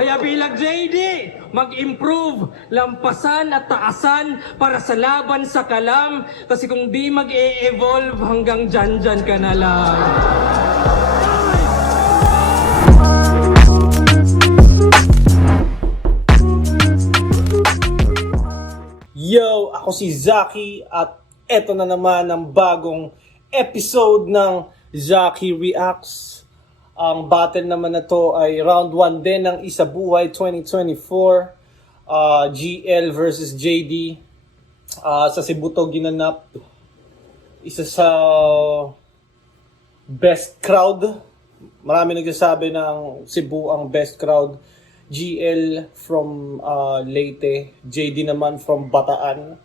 Kaya bilang JD, mag-improve, lampasan at taasan para sa laban sa kalam. Kasi kung di mag-e-evolve, hanggang dyan ka na lang. Yo! Ako si Zaki at eto na naman ang bagong episode ng Zaki Reacts. Ang battle naman na to ay round 1 din ng Isabuhay 2024. GL versus JD. Sa Cebu to ginanap. Isa sa best crowd. Marami nagsasabi ng Cebu ang best crowd. GL from Leyte, JD naman from Bataan.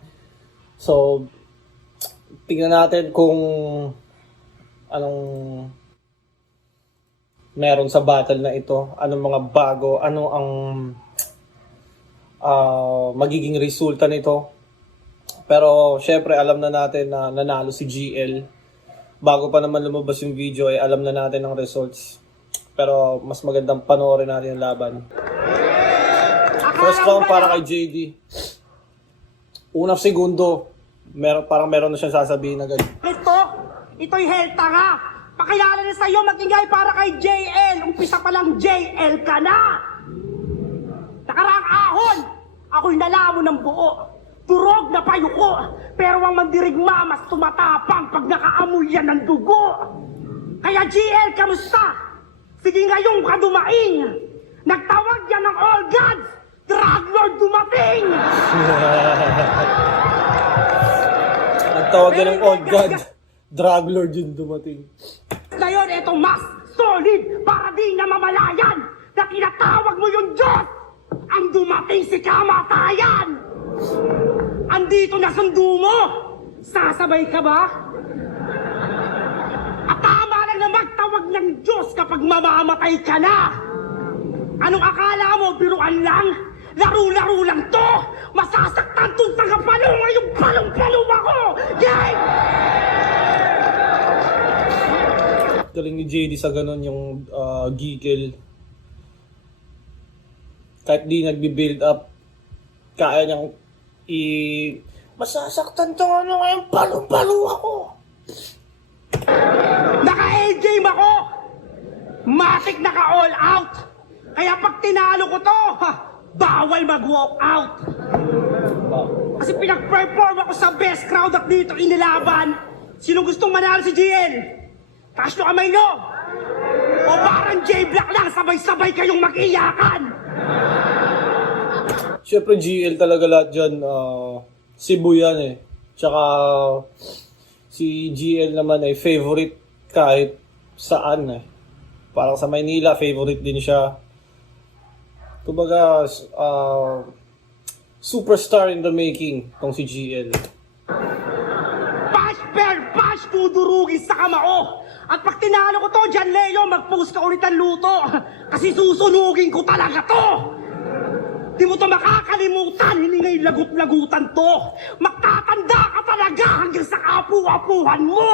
So, tingnan natin kung anong meron sa battle na ito, anong mga bago, ano ang magiging resulta nito. Pero syempre alam na natin na nanalo si GL. Bago pa naman lumabas yung video ay alam na natin ang results. Pero mas magandang panoorin natin yung laban. First round para kay JD. Unang segundo, parang meron na siyang sasabihin agad. Ito'y Helta nga. Pakilala na sa'yo, magingay para kay JL. Umpisa pa lang JL ka na. Nakaraang ahon, ako'y nalamo ng buo. Turog na payuko, pero ang mandirigma mas tumatapang pag nakaamoy yan ng dugo. Kaya GL, kamusta? Sige ngayong kadumaing. Nagtawag yan ng all gods. Drug Lord dumating! Nagtawag yan ng all god. Drug Lord yung dumating. Ngayon, eto mas solid para di na mamalayan na tinatawag mo yung Diyos! Ang dumating si kamatayan! Andito na sundo mo! Sasabay ka ba? At tama lang na magtawag ng Diyos kapag mamamatay ka na! Anong akala mo, biruan lang? Laro-laro lang to! Masasaktan to sa kapalo ngayong palong-palong ako! Game! Galing ni JD sa ganun yung giggle. Kahit di nagbi-build up, kaya niyang masasaktan to ano ngayong palong-palong ako! Naka-A-game ako! Matik naka-all out! Kaya pag tinalo ko to, bawal mag-walk out. Kasi pinag-perform ako sa best crowd at dito inilaban. Sino gustong manalo si GL? Taas nyo kamay nyo! O parang J-Black lang, sabay-sabay kayong mag-iyakan! Siyempre GL talaga lahat dyan, Cebu yan eh. Tsaka si GL naman ay favorite kahit saan eh. Parang sa Maynila, favorite din siya. Kumbaga, superstar in the making tong si GL. Bash per bash, tudurugin sa kamao! At pag tinalo ko to, John Leo, mag-post ka ulit ng luto! Kasi susunugin ko talaga to! Di mo to makakalimutan, hindi ngay lagut-lagutan to! Magtatanda ka talaga hanggang sa kapu-apuhan mo!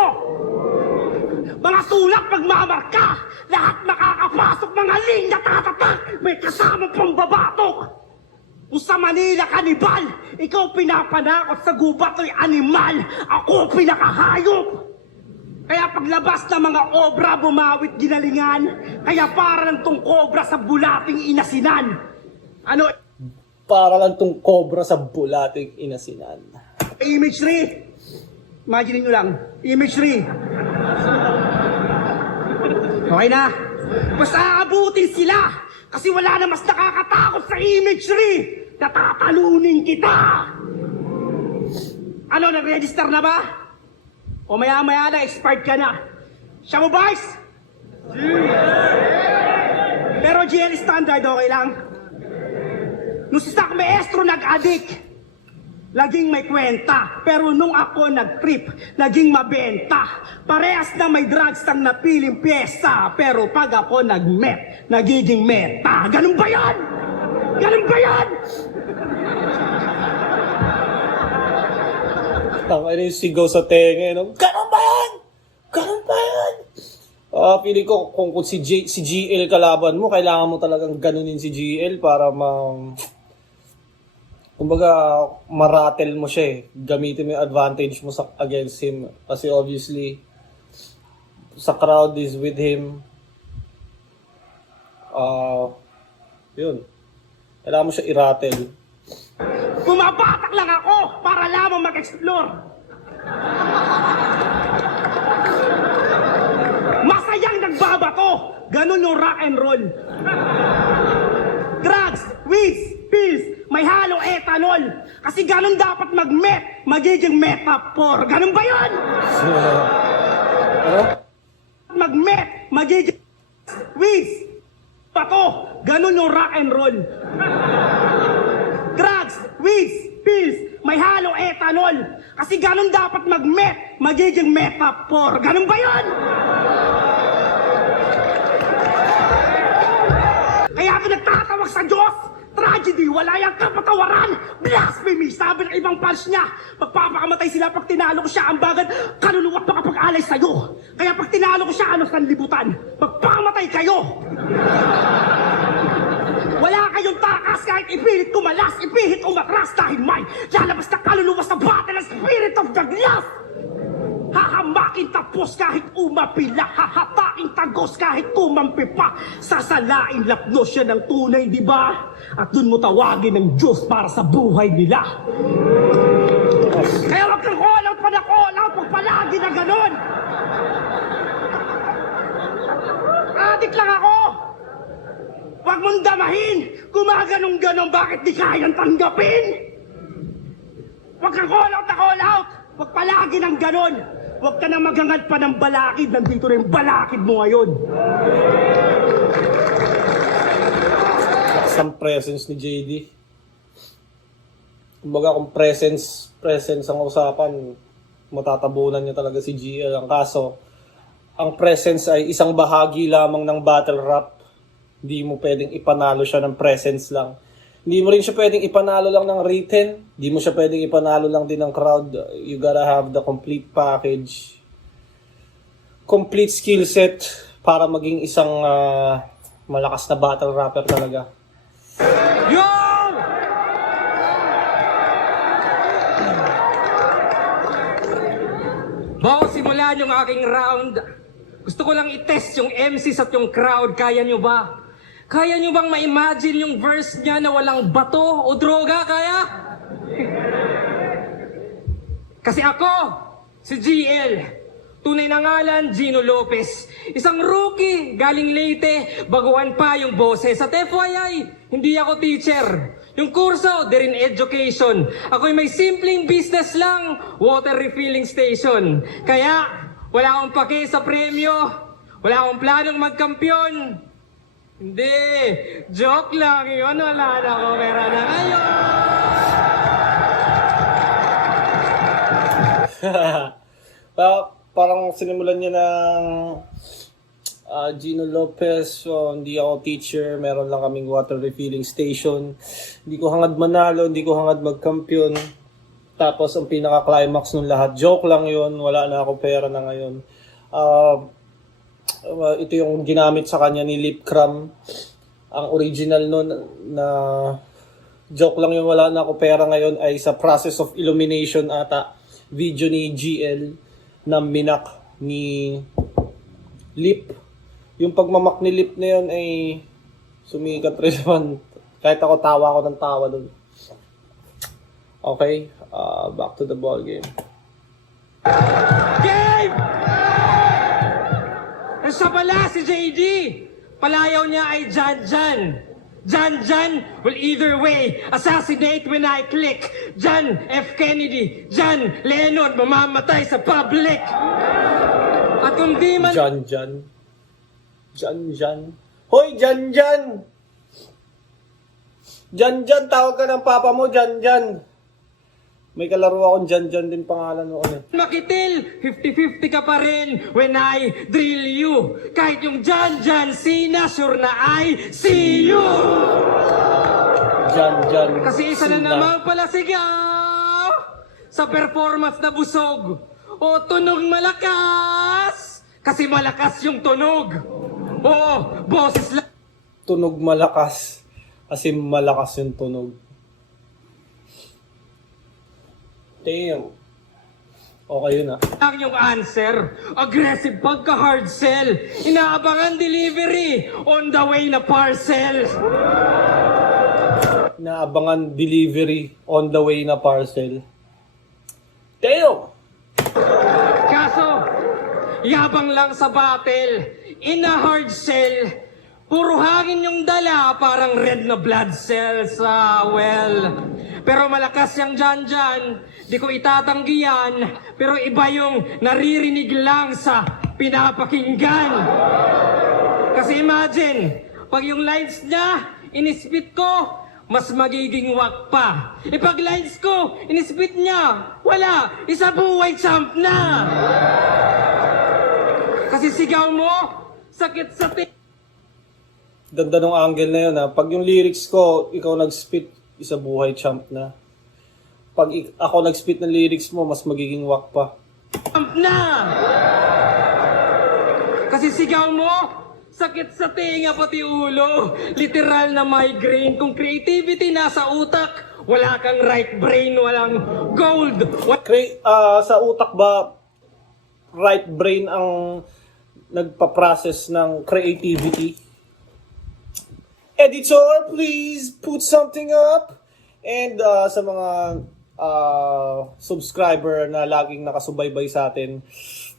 Mga sulat magmamarka, lahat makakapasok, mga linya tatatak, may kasamang pambabatok. Kung sa Manila kanibal, ikaw pinapanakot sa gubat o'y animal, ako pinakahayop. Kaya paglabas ng mga obra, bumawit ginalingan, kaya para lang tong kobra sa bulating inasinan. Ano? Para lang tong cobra sa bulating inasinan. Imagery! Imagine nyo lang, imagery. Okay na? Basta aabutin sila! Kasi wala na mas nakakatakot sa imagery! Natatalunin kita! Ano, nag-register na ba? O maya-maya na, expired ka na. Siya mo, boys? Pero GL standard, okay lang? Nung si Sak Maestro nag-addict, laging may kwenta. Pero nung ako nag-trip, naging mabenta. Parehas na may drugs ang napiling pyesa. Pero pag ako nag-met, nagiging meta. Ganun ba yan? Ganun ba yan? Tama rin yung sigaw sa tenga, no? Ganun ba yan? Ganun ba yan? Feeling ko kung si GL kalaban mo, kailangan mo talagang ganunin si GL para kumbaga maratel mo siya eh. Gamitin mo yung advantage mo against him. Kasi obviously, sa crowd is with him. Yun. Kailangan mo siya i-rattle. Bumabatak lang ako para lamang mag-explore. Masayang nagbabato. Ganun yung rock and roll. Drugs, weeds, pills, may halong ethanol. Kasi ganun dapat mag-met. Magiging metaphor. Ganun ba yun? Ano? Mag-met. Magiging weeds. Bato. Ganun yung rock and roll. Drugs, weeds, pills, may halong ethanol. Kasi ganun dapat mag-met. Magiging metaphor. Ganun ba yun? Kaya ako nagtatawag sa Diyos. Tragedy, wala yung kapatawaran. Blasphemy, sabi ng ibang fans niya. Magpapakamatay sila pag tinalo ko siya. Ang bagad, kaluluwa't makapag-alay sa'yo. Kaya pag tinalo ko siya, ano sanlibutan? Magpakamatay kayo. Wala kayong takas kahit ipilit kumalas, ipilit umatras dahil may lalabas na kaluluwa sa battle ng spirit of the glass. Hahamakin tapos kahit umapila, hahataking tagos kahit kumampi pa. Sasalain lapnos siya ng tunay, di ba? At dun mo tawagin ng Diyos para sa buhay nila. Kaya wag kang call out pa na call out pag palagi na ganun. Adik lang ako. Wag mong damahin. Gumaganong-ganon, bakit di kayang tanggapin? Wag kang call out na call out. Wag palagi ng ganon. Huwag ka na magangad pa ng balakid. Nandito na yung balakid mo ngayon. Some presence ni JD. Kumbaga kung presence ang usapan, matatabunan niya talaga si GL. Ang kaso, ang presence ay isang bahagi lamang ng battle rap. Hindi mo pwedeng ipanalo siya ng presence lang. Hindi mo rin siya pwedeng ipanalo lang ng written. Hindi mo siya pwedeng ipanalo lang din ng crowd. You gotta have the complete package. Complete skill set para maging isang malakas na battle rapper talaga. Yo! Bago simulan yung aking round, gusto ko lang i-test yung MCs at yung crowd. Kaya nyo ba? Kaya nyo bang ma-imagine yung verse niya na walang bato o droga? Kaya? Kasi ako, si GL, tunay na ngalan, Gino Lopez. Isang rookie, galing Leyte, baguhan pa yung boses. At FYI, hindi ako teacher. Yung kurso, they're in education. Ako'y may simpleng business lang, water refilling station. Kaya, wala akong pake sa premyo, wala akong planong magkampiyon. Hindi, joke lang yun, wala na ako pera na ngayon. Parang sinimulan niya ng Gino Lopez, so hindi ako teacher, meron lang kaming water refilling station. Hindi ko hangad manalo, hindi ko hangad magkampiyon. Tapos ang pinaka-climax ng lahat, joke lang yun, wala na ako pera na ngayon. Ito yung ginamit sa kanya ni Lip Cram. Ang original nun na joke lang yung wala na ako pera ngayon ay sa Process of Illumination ata. Video ni GL na minak ni Lip. Yung pagmamak ni Lip na yun ay sumikat rin naman. Kahit ako tawa ako ng tawa dun. Okay, back to the ball game. Game! Siya pala si JD. Palayaw niya ay Jan. Jan will either way assassinate when I click. John F. Kennedy, John Lennon, mamamatay sa public. At kung di man... Jan. Hoy, Jan! Jan, tawag ka ng papa mo, Jan. May kalaro akong Jan din pangalan mo. Makitil, 50-50 ka pa rin when I drill you. Kahit yung Jan Sina, sure na I see you. Jan. Kasi isa na Sina. naman pala sigaw sa performance na busog o tunog malakas. Kasi malakas yung tunog. Oo, boses lang Tunog malakas. Kasi malakas yung tunog. Damn. Okay yun ah. ang yung answer. Aggressive pagka-hard sell. Inaabangan delivery. On the way na parcel. Naabangan delivery on the way na parcel. Damn! Kaso, yabang lang sa battle. In a hard sell. Puro hangin yung dala, parang red na blood cells. Well, pero malakas yung dyan. Di ko itatanggi yan. Pero iba yung naririnig lang sa pinapakinggan. Kasi imagine, pag yung lines niya, inispit ko, mas magiging wak pa. E pag lines ko, inispit niya, wala, isa buhay champ na. Kasi sigaw mo, sakit sa Ganda ng angle na yun ha. Pag yung lyrics ko, ikaw nag-spit, isa buhay champ na. Pag ako nag-spit ng lyrics mo, mas magiging wak pa. champ na. Kasi sigaw mo, sakit sa tenga pati ulo. Literal na migraine. Kung creativity nasa utak, wala kang right brain, walang gold. Sa utak ba, right brain ang nagpa-process ng creativity? Editor, please put something up. And sa mga subscriber na laging nakasubaybay sa atin,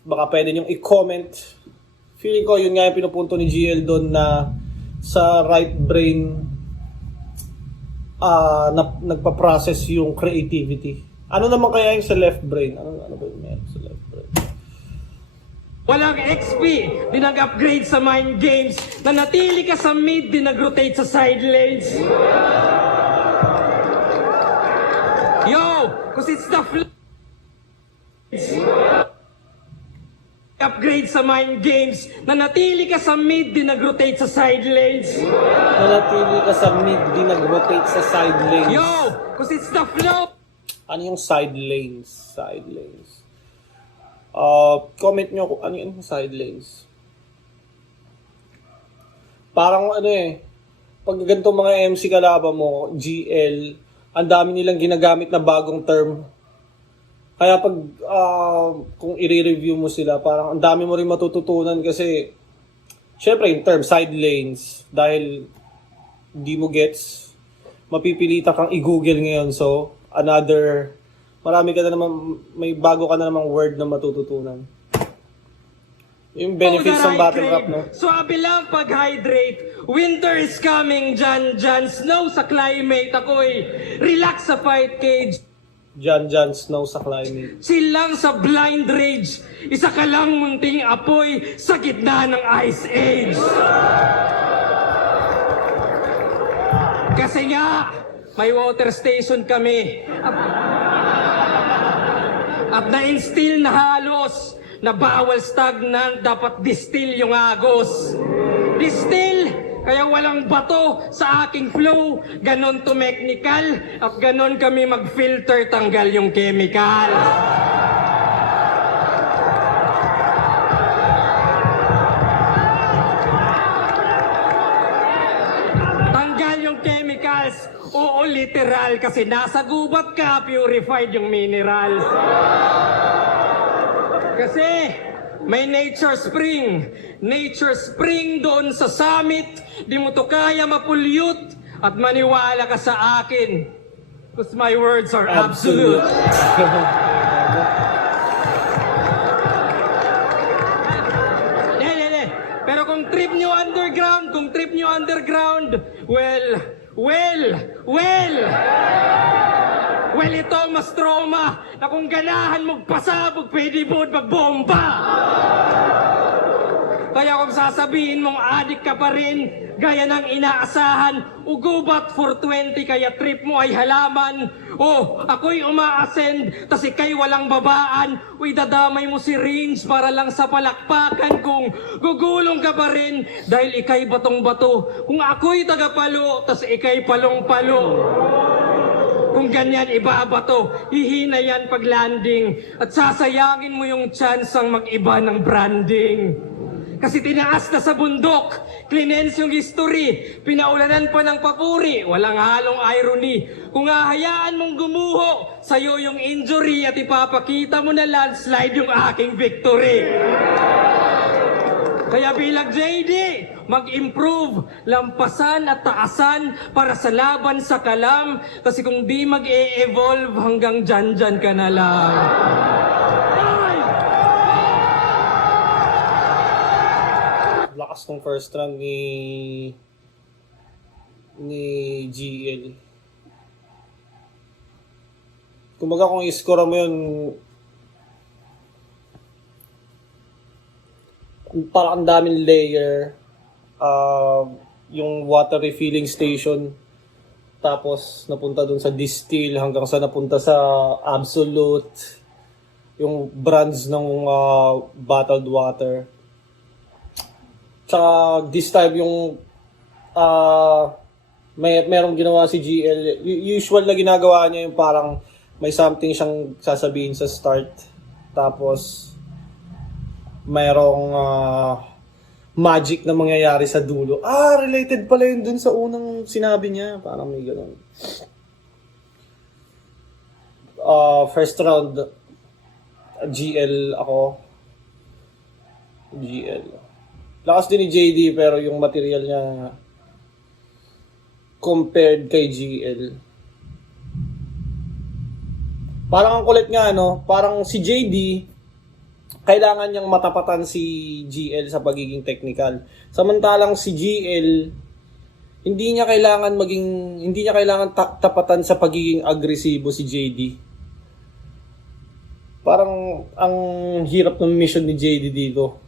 baka pwede niyong i-comment. Feeling ko yun nga yung pinupunto ni GL doon na sa right brain nagpa-process yung creativity. Ano naman kaya yung sa left brain? Ano ba yung meron sa left brain? Walang XP, di nag-upgrade sa mind games. Nanatili ka sa mid, di nag-rotate sa side lanes. Yo, cause it's the upgrade sa mind games. Nanatili ka sa mid, di nag-rotate sa side lanes. Nanatili ka sa mid, di nag-rotate sa side lanes. Yo, cause it's the flow. Ano yung side lanes? Side lanes. Comment nyo kung ano yung side lanes. Parang ano pag ganito mga MC kalaban mo, GL, ang dami nilang ginagamit na bagong term. Kaya pag kung i-review mo sila, parang ang dami mo rin matututunan kasi syempre yung term side lanes, dahil di mo gets, mapipilitan kang i-google ngayon. So, marami ka na naman, may bago ka na namang word na matututunan. Yung benefits ng battle rap, no? Swabe lang pag-hydrate. Winter is coming, Jan. Snow sa climate. Ako'y relax sa fight cage. Jan Snow sa climate. Chill lang sa blind rage. Isa ka lang munting apoy sa gitna ng ice age. Kasi nga, may water station kami. At na-instill na halos na bawal stagnant, dapat distill yung agos. Distill, kaya walang bato sa aking flow. Ganon to technical, at ganon kami mag-filter, tanggal yung chemical. Tanggal yung chemicals. Oo, literal, kasi nasa gubat ka, purified yung minerals. Kasi may nature spring. Nature spring doon sa summit. Di mo to kaya mapulyut at maniwala ka sa akin. Because my words are absolute. Pero kung trip nyo underground, well, ito mas trauma na kung ganahan magpasabog, pwede mo magbomba. Kaya kung sasabihin mong adik ka pa rin, gaya ng inaasahan, ugubat for 20, kaya trip mo ay halaman. Oh, ako'y uma-ascend, tas ikay walang babaan. Uy, dadamay mo si Range para lang sa palakpakan. Kung gugulong ka pa rin, dahil ikay batong-bato. Kung ako'y tagapalo, tas ikay palong-palo. Kung ganyan ibabato, hihina yan pag landing at sasayangin mo yung chance ang mag-iba ng branding. Kasi tinaas na sa bundok, cleanse yung history, pinaulanan pa ng papuri, walang halong irony. Kung hahayaan mong gumuho, sa'yo yung injury at ipapakita mo na landslide yung aking victory. Kaya bilang JD, mag-improve, lampasan at taasan para sa laban sa kalam. Kasi kung di mag-e-evolve, hanggang dyan ka na lang. Lakas ng first round ni GL. Kumbaga kung i-score mo yun, parang ang daming layer, yung water refilling station, tapos napunta dun sa distill hanggang sa napunta sa absolute, yung brands ng bottled water. Tsaka this time yung merong ginawa si GL, usual na ginagawa niya yung parang may something siyang sasabihin sa start, tapos mayroong magic na mangyayari sa dulo. Related pala yun dun sa unang sinabi niya. Parang may ganun. First round, GL ako. GL. Lakas din ni JD pero yung material niya compared kay GL. Parang ang kulit nga, no? Parang si JD, kailangan niyang matapatan si GL sa pagiging technical. Samantalang si GL, hindi niya kailangan tapatan sa pagiging agresibo si JD. Parang ang hirap ng mission ni JD dito.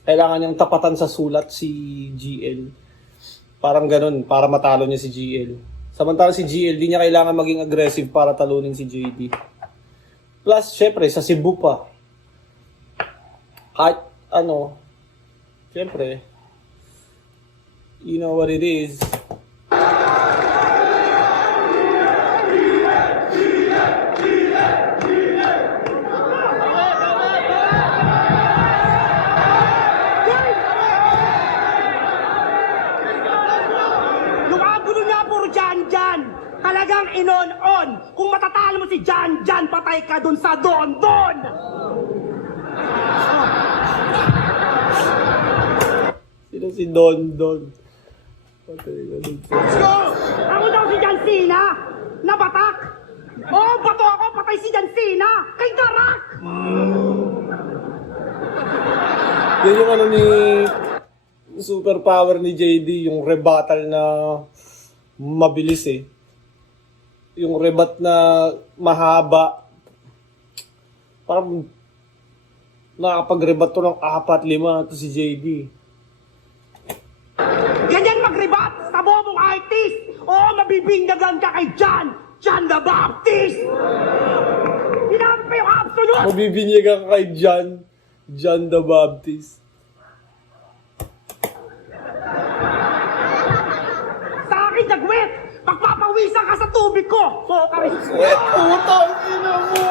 Kailangan niyang tapatan sa sulat si GL. Parang ganun, para matalo niya si GL. Samantalang si GL, di niya kailangan maging aggressive para talunin si JD. Plus, syempre, sa Cebu pa. Kahit syempre, you know what it is. Yung agulo niya puro dyan. Talagang inon-on. Kung matatalo mo si Jan, patay ka dun sa Don. Sino si Don? Let's go! Ako daw si John Cena! Nabatak! Bato ako! Patay si John Cena! Kay Darak! Yan yung ni superpower ni JD, yung rebuttal na mabilis eh. Yung rebat na mahaba. Parang nakakapag-rebat to ng 4-5 to si JD. Ganyan mag-rebat sa bobong artist! Mabibinggagan ka kay John the Baptist! Hinapin pa yung absolute! Mabibinyagan ka kay John the Baptist. Sa akin, Dagwet! Pagpapawisan ka sa tubig ko! Putang ina mo!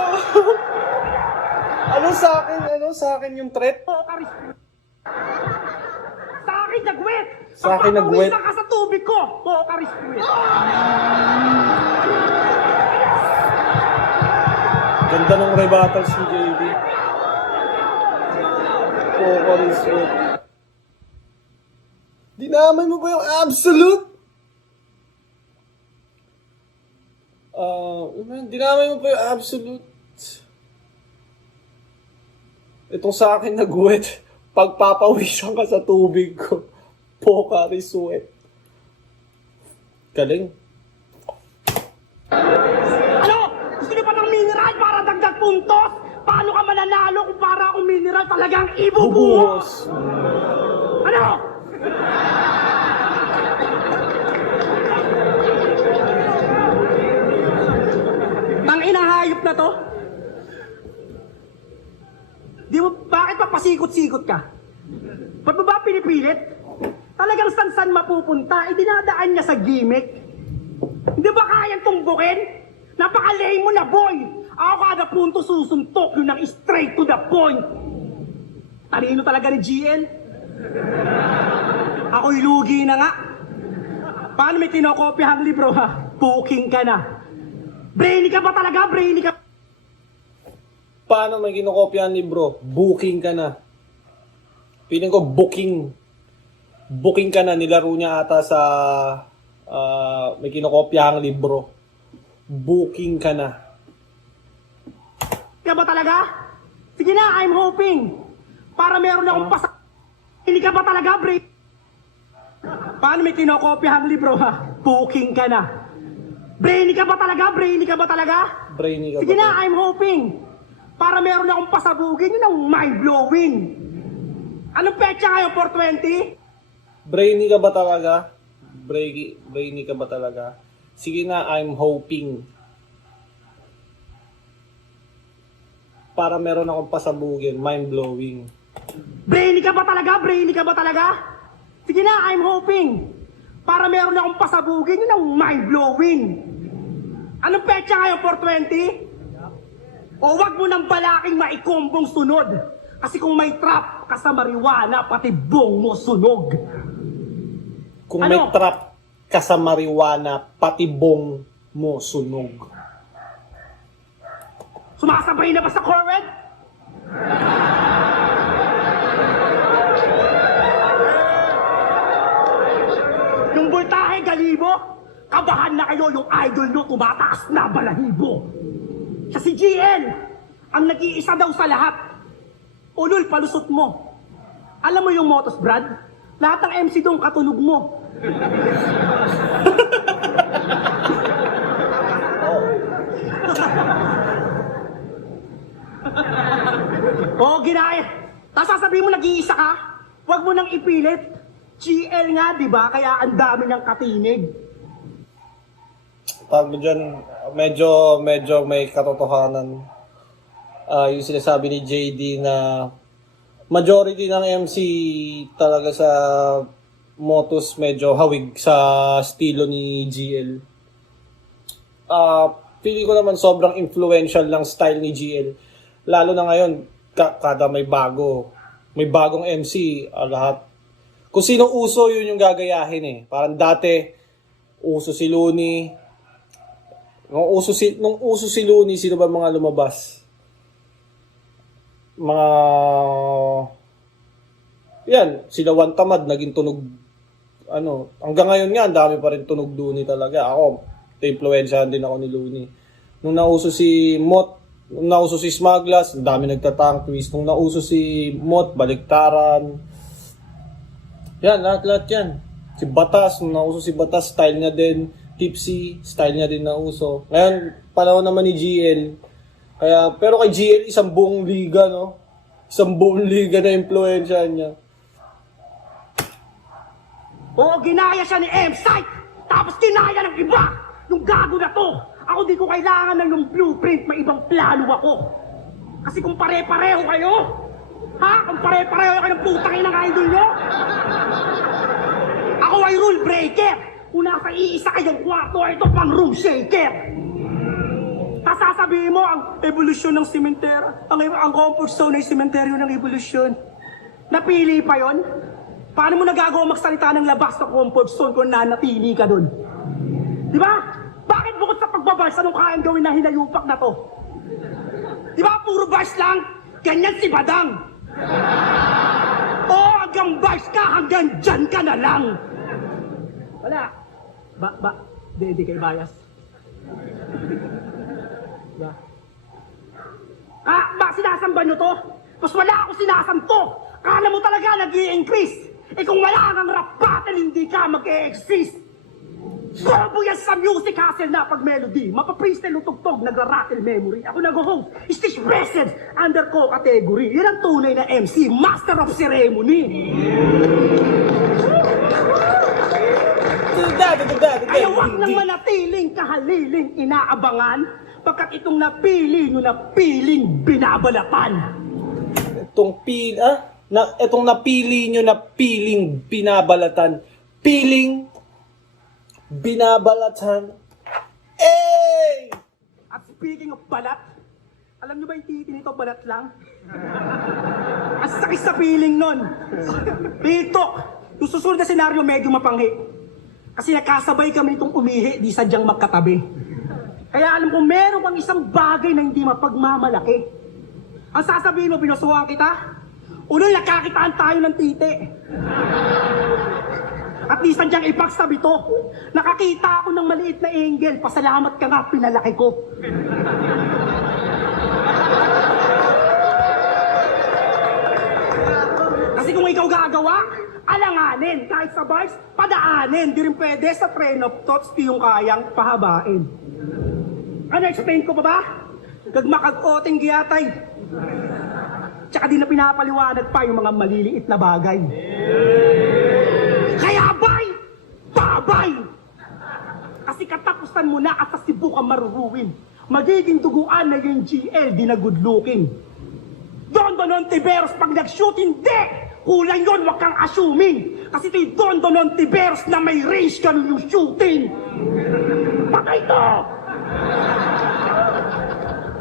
Ano sa akin yung threat? Sa akin, Dagwet! Sa akin, Dagwet. Pagpapawisan ka sa tubig ko! Kariskwet! Ganda ng rebuttals ni JD. Resort. Dinamay mo ba yung absolute? Dinamay mo pa yung absolute. Itong sa akin nag-wet. Pagpapawisan ka sa tubig ko. Pocari Sweat. Galing. Gusto niyo pa ng mineral para dagdag puntos? Paano ka mananalo kung para akong mineral talagang ibubuhos? Ano? Tang inahayop na to? Bakit pa pasikot-sikot ka? Ba't mo ba pinipilit? Talagang san-san mapupunta, dinadaan niya sa gimmick. Hindi ba kayang tumbukin? Napaka-lame mo na, boy! Ako kada punto susuntok yun ng straight to the point. Talino talaga ni GL. Ako'y lugi na nga. Paano may kinokopyahang libro, ha? Booking ka na. Brainy ka ba talaga? Brainy ka? Paano may kinokopya ang libro? Booking ka na. Piling ko booking. Booking ka na. Nilaro niya ata sa may kinokopya ang libro. Booking ka na. Ka ba talaga? Sige na, I'm hoping. Para meron akong Hindi ka ba talaga, Bray? Paano may kinokopyahang libro, ha? Booking ka na. Brainy ka ba talaga? Brainy ka ba talaga? Brainy ka Sige ba? na, I'm hoping. Para meron akong pasabugin, yun ang mind-blowing. Anong petsa ngayon, 420? Brainy ka ba talaga? Brainy ka ba talaga? Sige na, I'm hoping. Para meron akong pasabugin, mind-blowing. Brainy ka ba talaga? Brainy ka ba talaga? Sige na, I'm hoping. Para meron akong pasabugin, yun ang mind-blowing. Anong petsa ngayon, 420? O wag mo nang balaking maikombong sunod. Kasi kung may trap ka sa marijuana, pati bong mo sunog. Kung may Ano? trap ka sa marijuana, pati bong mo sunog. Sumasabay na ba sa Corvette? Yung voltahe, galibo. Kabahan na kayo, yung idol nyo tumataas na balahibo. Siya si GL, ang nag-iisa daw sa lahat. Ulol, palusot mo. Alam mo yung motos, Brad? Lahat ng MC doon katunog mo. Oo, ginaya. Tapos sasabihin mo nag-iisa ka, huwag mo nang ipilit. GL nga, di ba? Kaya ang dami ng katinig. Tawag dyan, medyo may katotohanan. Yung sinasabi ni JD na majority ng MC talaga sa Motus medyo hawig sa estilo ni GL. Feeling ko naman sobrang influential ng style ni GL. Lalo na ngayon, kada may bagong MC, lahat. Kung sino uso, yun yung gagayahin eh. Parang dati, uso si Looney. Nung uso si Looney, sino ba mga lumabas? Yan, sila Juan Tamad, naging tunog, hanggang ngayon nga, ang dami pa rin tunog Looney talaga. Ako, influensyahan din ako ni Looney. Nung nauso si Mot, nung nauso si Smaglas, ang dami nagtatang twist. Nung nauso si Mot, baliktaran. Yan, lahat-lahat yan. Si Batas, nung nauso si Batas, style niya din. Tipsy, style niya din nauso. Ngayon, panahon naman ni GL. Pero kay GL, isang buong liga, no? Isang buong liga na influensyahan niya. Oo, ginaya siya ni M-Site, tapos kinaya ng iba. Yung gago na to, ako di ko kailangan ng yung blueprint, may ibang plano ako. Kasi kung pare-pareho kayo, kung pare-pareho kayo ng putang inang idol nyo, ako ay rule breaker. Kung nasa iisa kayong kwarto, ito pang room shaker. Tapos sasabihin mo, ang evolusyon ng sementeryo, ang comfort zone ay sementeryo ng evolusyon. Napili pa yon? Paano mo nagagawa magsalita ng labas ng comfort zone kung nanatili ka dun? Di ba? Bakit bukod sa pagbabars, anong kayang gawin na hinayupak na to? Di ba, puro bars lang? Ganyan si Badang. Oo, hanggang bars ka, hanggang dyan ka na lang. Wala. Di kayo bias. Diba? Sinasamba nyo to? Mas wala ako sinasampo. Kala mo talaga nag-i-increase. Kung wala kang rap battle, hindi ka mag-e-exist. Bobo yan sa music hustle na pag melody. Mapapristel o tugtog, nagra-rattle memory. Ako nag-host, stage presence, under ko category. Yan ang tunay na MC, master of ceremony. Kaya wag nang manatiling kahaliling inaabangan, pagkat itong napili nyo na piling binabalatan. Itong napili nyo na piling binabalatan. Piling binabalatan. Speaking of balat, alam nyo ba yung titi nito, balat lang? Ang sakit sa feeling nun. Dito, yung susunod na senaryo medyo mapanghi. Kasi nakasabay kami nitong umihi, di sadyang magkatabi. Kaya alam ko, meron kang isang bagay na hindi mapagmamalaki. Ang sasabihin mo, pinusuhan kita? Unang nakakitaan tayo ng titi. At di sadyang ipagsabi to. Nakakita ako ng maliit na angle. Pasalamat ka nga, pinalaki ko. Kasi kung ikaw gagawa, alanganin. Kahit sa bikes, padaanin. Di rin pwede sa train of thoughts, di yung kayang pahabain. Ano, explain ko pa ba? Gagmakag-oting giyatay. Tsaka di na pinapaliwanag pa yung mga maliliit na bagay. Kaya babay! Kasi katapusan mo na at sa Cebu ka maruruin. Magiging duguan na yung GL, di na good looking. Don Ontiveros pag nag-shoot, hindi! Kulang yun, wag kang assuming. Kasi ito'y Don Ontiveros na may range ganun yung shooting. Patay to!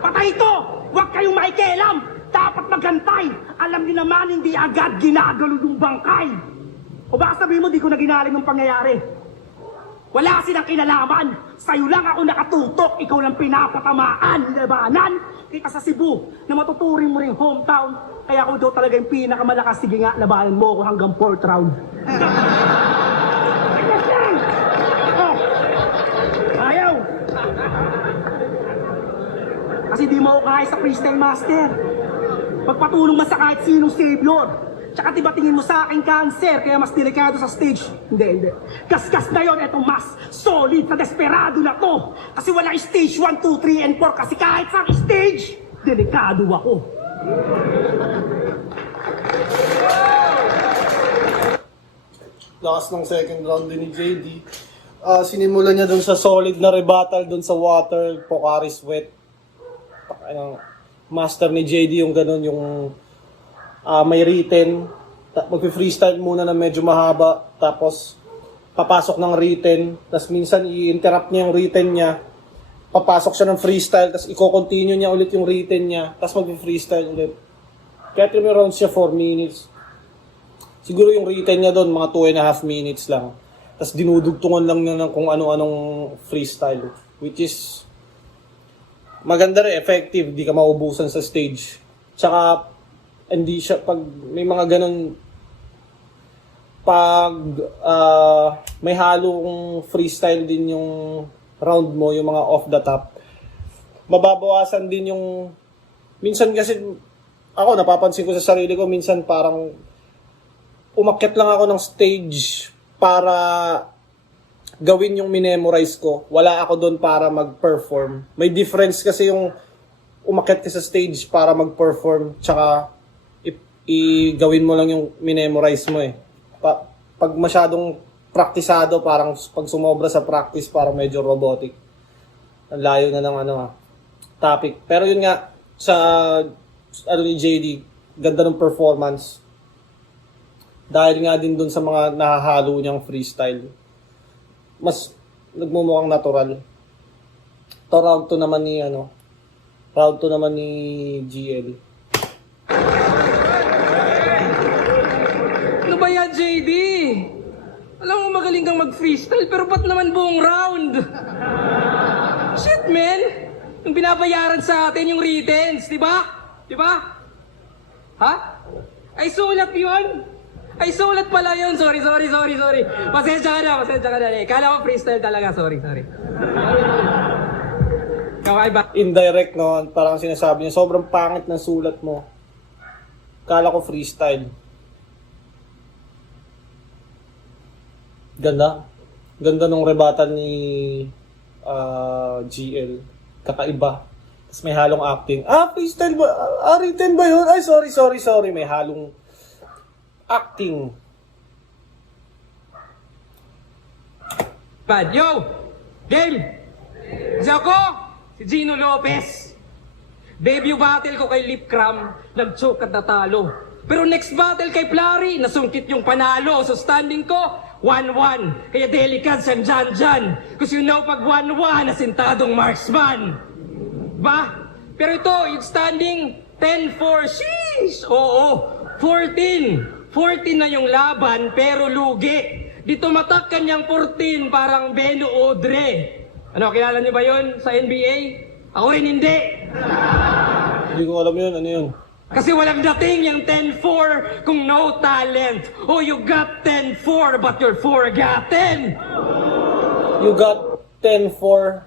Patay to! Wag kayong makikialam! Dapat magantay! Alam niyo naman, hindi agad ginagalo yung bangkay. O baka sabihin mo, di ko na ginaling ng pangyayari. Wala silang kinalaman. Sa'yo lang ako nakatutok. Ikaw lang pinapatamaan. Labanan. Kita sa Cebu na matuturing mo rin hometown. Kaya ako daw talaga yung pinakamalakas. Sige nga, labanan mo ako hanggang 4th round. Oh. Ayaw. Kasi di mo ako kaya sa freestyle master. Pagpatulong man sa kahit sinong savior. Tsaka diba tingin mo sa aking cancer, kaya mas delikado sa stage? Hindi. Gasgas na yun, etong mas solid na desperado na to. Kasi wala stage 1, 2, 3, and 4. Kasi kahit sa stage, delikado ako. Lakas ng second round din ni JD. Sinimulan niya dun sa solid na rebuttal dun sa water, Pocari Sweat. Master ni JD yung ganun, yung may written, magpi-freestyle muna na medyo mahaba, tapos papasok ng written, tapos minsan i-interrupt niya yung written niya, papasok siya ng freestyle, tapos i-continue niya ulit yung written niya, tapos magpi-freestyle ulit. Kaya 3 rounds siya 4 minutes. Siguro yung written niya doon, mga 2.5 minutes lang. Tapos dinudugtungan lang niya ng kung ano-anong freestyle, which is maganda rin, effective, di ka maubusan sa stage. Tsaka hindi siya, pag may mga ganun, pag may halong freestyle din yung round mo, yung mga off the top, mababawasan din yung, minsan kasi, ako napapansin ko sa sarili ko, minsan parang umakyat lang ako ng stage para gawin yung minemorize ko. Wala ako doon para mag-perform. May difference kasi yung umakyat ka sa stage para mag-perform, tsaka gawin mo lang yung minemorize mo eh. Pag masyadong praktisado, parang pag sumobra sa practice, parang medyo robotic. Ang layo na ng topic. Pero yun nga, sa ni JD, ganda ng performance. Dahil nga din dun sa mga nahahalo niyang freestyle. Mas nagmumukhang natural. To round 2 naman ni GL. Ano ba yan, JD? Alam mo magaling kang mag-freestyle, pero ba't naman buong round? Shit, man! Yung binabayaran sa atin yung writtens, di ba? Di ba? Ha? Ay, sulat yun? Ay, sulat pala yun. Sorry. Pasensya ka na. Kala ko freestyle talaga. Sorry. Kaway ba? Indirect, no? Parang sinasabi niya, sobrang pangit ng sulat mo. Kala ko freestyle. Ganda nung rebuttal ni GL. Kakaiba. Tapos may halong acting. Freestyle ba? Written ba yun? Ay, sorry. May halong acting. Bad. Yo! Game! Kasi ako, si Gino Lopez. Debut battle ko kay Lip Cram, nag-choke at natalo. Pero next battle kay Plari, nasungkit yung panalo. So standing ko, 1-1. Kaya delicate siyang dyan. Kasi you know, pag 1-1, asintadong marksman. Ba? Pero ito, yung standing 10-4. Sheesh! Oo, 14. 14 na yung laban, pero lugi. Di tumatak kanyang 14, parang Beno Odre. Ano, kilala niyo ba yun sa NBA? Ako rin hindi. Hindi ko alam yun. Ano yun? Kasi walang dating yung 10-4 kung no talent. Oh, you got 10-4 but you're forgotten. You got 10-4,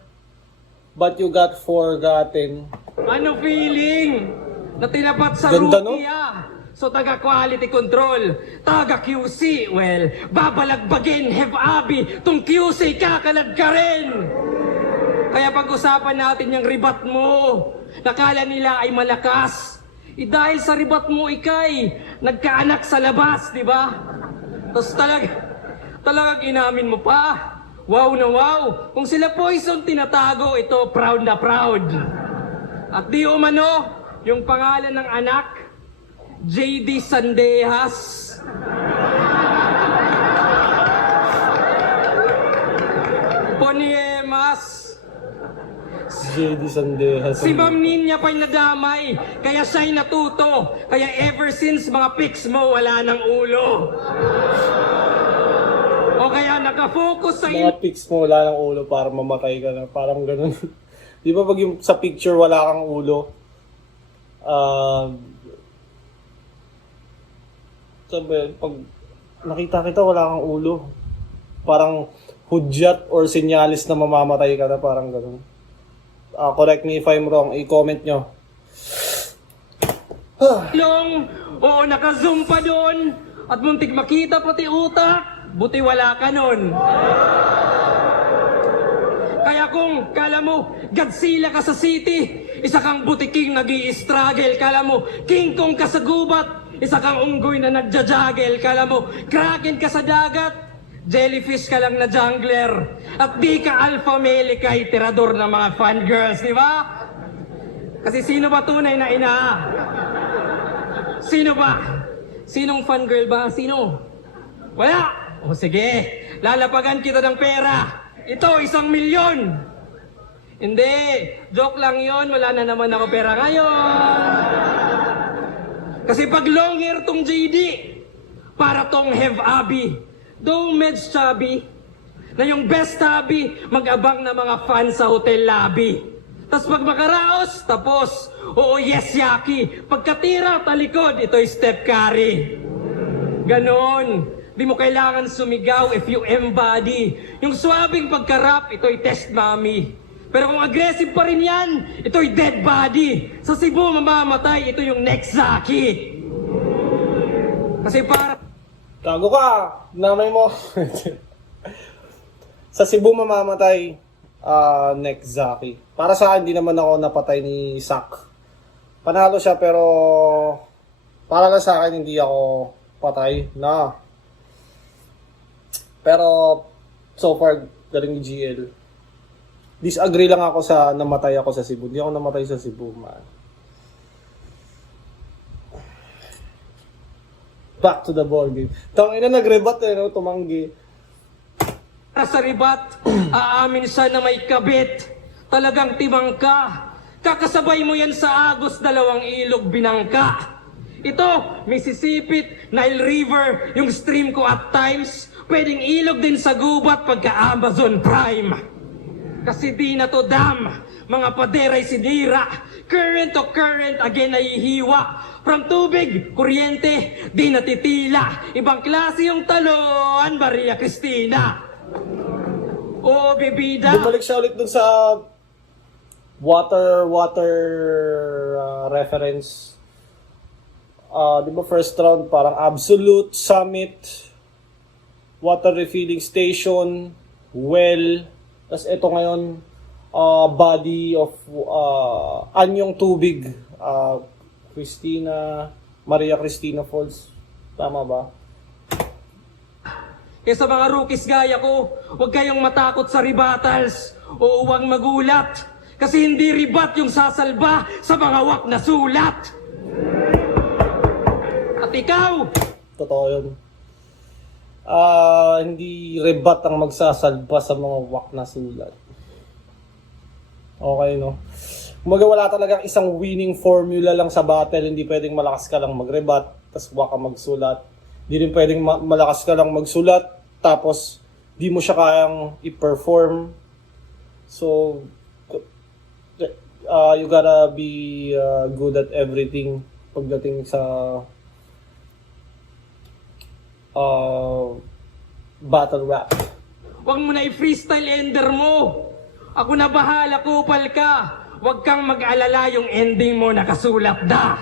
but you got forgotten. Ano feeling? Na tinapat sa Ganda, rookie So taga quality control, taga QC, well, babalagbagin, have abi, tong QC kakalad ka rin. Kaya pag-usapan natin yung ribat mo. Nakala nila ay malakas. Dahil sa ribat mo ikay, nagkaanak sa labas, di ba? Tapos talagang inamin mo pa. Wow na wow. Kung sila poison tinatago, ito proud na proud. At di umano, yung pangalan ng anak, JD Sandejas. Poniemas. JD Sandejas. Si Ma'am Ninya pa'y nadamay, kaya siya'y natuto. Kaya ever since mga pics mo, wala ng ulo. O kaya nakafocus sa Mga pics mo, wala ng ulo para mamatay ka na. Parang ganun. Di ba pag yung sa picture wala kang ulo? Sabi, pag nakita kita wala kang ulo. Parang hudyat or senyalis na mamamatay ka na. Parang ganun. Correct me if I'm wrong. I-comment nyo. Long, oo, naka-zoom pa doon. At muntik makita pati utak, buti wala ka nun. Kaya kung kala mo, Godzilla ka sa city, isa kang butiking nag-i-struggle, kala mo, King Kong ka sa gubat, isa kang unggoy na nagja-juggle, kala mo, Kraken ka sa dagat, jellyfish ka lang na jungler, at di ka alpha male kay tirador ng mga fangirls, di ba? Kasi sino ba tunay na ina? Sino ba? Sinong fangirl ba? Sino? Wala! O sige, lalapagan kita ng pera. Ito, 1 milyon. Hindi, joke lang yon. Wala na naman ako pera ngayon. Kasi pag long hair tong JD, para tong have abi. Though meds chubby, na yung best hobby, mag-abang na mga fans sa hotel lobby. Tapos pag makaraos, tapos. Oo, yes, Yaki. Pagkatira, talikod, ito'y step carry. Ganon. Di mo kailangan sumigaw if you embody. Yung swabing pagkarap, ito'y test mommy. Pero kung aggressive pa rin yan, ito'y dead body. Sa Cebu, mamamatay, ito yung next Zaki. Kasi para... Tago ka! Namay mo! Sa Cebu mamamatay, next Zaki. Para sa akin, hindi naman ako napatay ni Sak. Panalo siya pero para lang sa akin, hindi ako patay na. Pero so far, galing ni GL. Disagree lang ako sa namatay ako sa Cebu. Hindi ako namatay sa Cebu, man. Back to the ball game. Tangina nag-rebat no? Tumanggi. Sa ribat, aamin siya na may kabit. Talagang timang ka. Kakasabay mo yan sa Agos, 2 ilog binangka. Ito, Mississippi, Nile River, yung stream ko at times, pwedeng ilog din sa gubat pagka Amazon Prime. Kasi di na to dam, mga paderay sinira, current to current again nahihiwa. From tubig, kuryente, di natitila. Ibang klase yung talon, Maria Cristina. Oo, bebida. Bumalik siya ulit dun sa water reference. Di ba first round parang Absolute, Summit, Water Refilling Station, Well. Tapos ito ngayon, Body of Anyong Tubig. Maria Cristina Falls. Tama ba? Kaya sa mga rookies gaya ko, huwag kayong matakot sa rebuttals o huwag magulat. Kasi hindi ribat yung sasalba sa mga wak na sulat. At ikaw, Totoo yun. Hindi rebat ang magsasalba sa mga wak na sulat. Okay, no? Kumaga wala talagang isang winning formula lang sa battle. Hindi pwedeng malakas ka lang mag-rebat, tapos waka magsulat. Hindi rin pwedeng malakas ka lang magsulat, tapos di mo siya kayang i-perform. So, you gotta be good at everything pagdating sa battle rap. Huwag mo na i-freestyle ender mo. Ako na bahala, kupal ka. Huwag kang mag-alala, yung ending mo nakasulat na.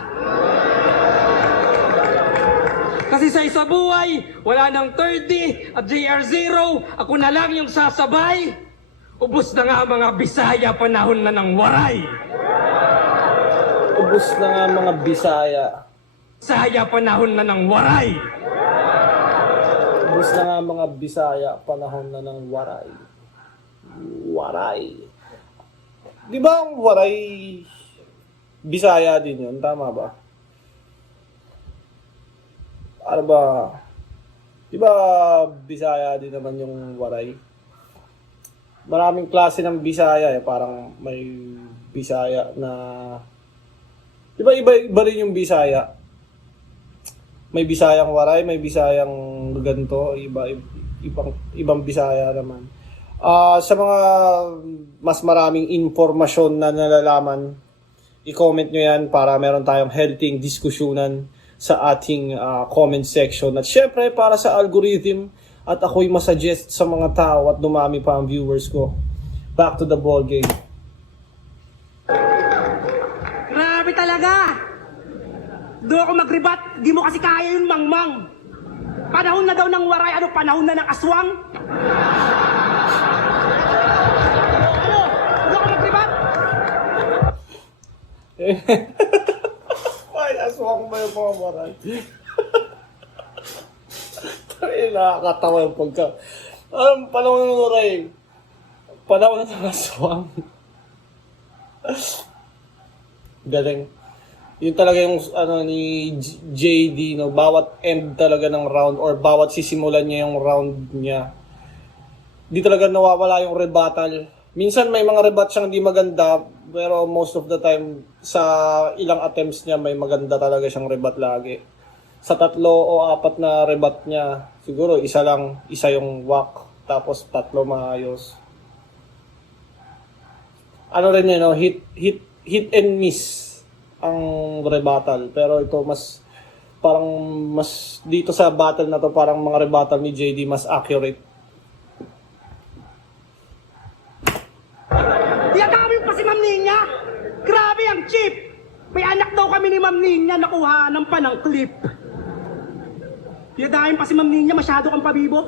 Kasi sa isa buhay, wala nang 30 at JR0. Ako na lang yung sasabay. Ubus na nga mga Bisaya, panahon na ng waray. Ubus na nga mga Bisaya. Bisaya, panahon na ng waray. Ubus na nga mga Bisaya, panahon na ng waray. Waray. Di ba ang waray Bisaya din yun? Tama ba? Ano ba? Di ba Bisaya din naman yung waray? Maraming klase ng Bisaya eh. Parang may Bisaya na... Di ba iba rin yung Bisaya? May Bisayang waray, may Bisayang ganito, ibang Bisaya naman. Sa mga mas maraming informasyon na nalalaman, i-comment nyo yan para meron tayong healthy diskusyonan sa ating comment section. At syempre, para sa algorithm, at ako'y masuggest sa mga tao at dumami pa ang viewers ko. Back to the ball game. Grabe talaga! Doon ako mag-rebat, di mo kasi kaya yun, mangmang. Panahon na daw ng waray, ano, panahon na ng aswang? Ano? Doon ako mag-rebat? Ay, aswang ba yung mga waray? Ay, nakakatawa yung pagka... panahon ng waray. Panahon ng aswang. Galing. Yun talaga yung ni JD, no, bawat end talaga ng round or bawat sisimulan niya yung round niya, di talaga nawawala yung rebuttal. Minsan may mga rebat siyang di maganda, pero most of the time sa ilang attempts niya may maganda talaga siyang rebat lagi. Sa 3 o 4 na rebat niya, siguro isa yung whack, tapos 3 maayos. Ano rin yun, no? Hit and miss ang rebuttal, pero ito mas dito sa battle na to, parang mga rebuttal ni JD mas accurate. Diagawin pa si Ma'am Ninya! Grabe ang cheap! May anak daw kami ni Ma'am Ninya, nakuhanan pa ng clip. Diagawin pa si Ma'am Ninya, masyado kang pabibo.